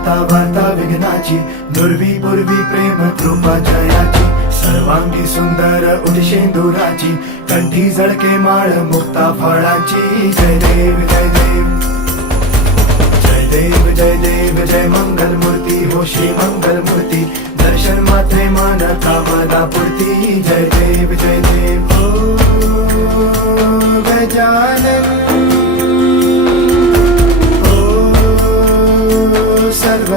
गाता वार्ता विघ्नाची, नुरवी पूर्वी प्रेम कृपा जयाची, सर्वांगी सुंदर उदिशेंदुराची, कंठी झळके माळ मुक्ता फळाची. जय देव जय देव जय देव जय देव जय मंगल मूर्ती हो श्री मंगल मूर्ती, दर्शन मात्रे मन कामना पूर्ती.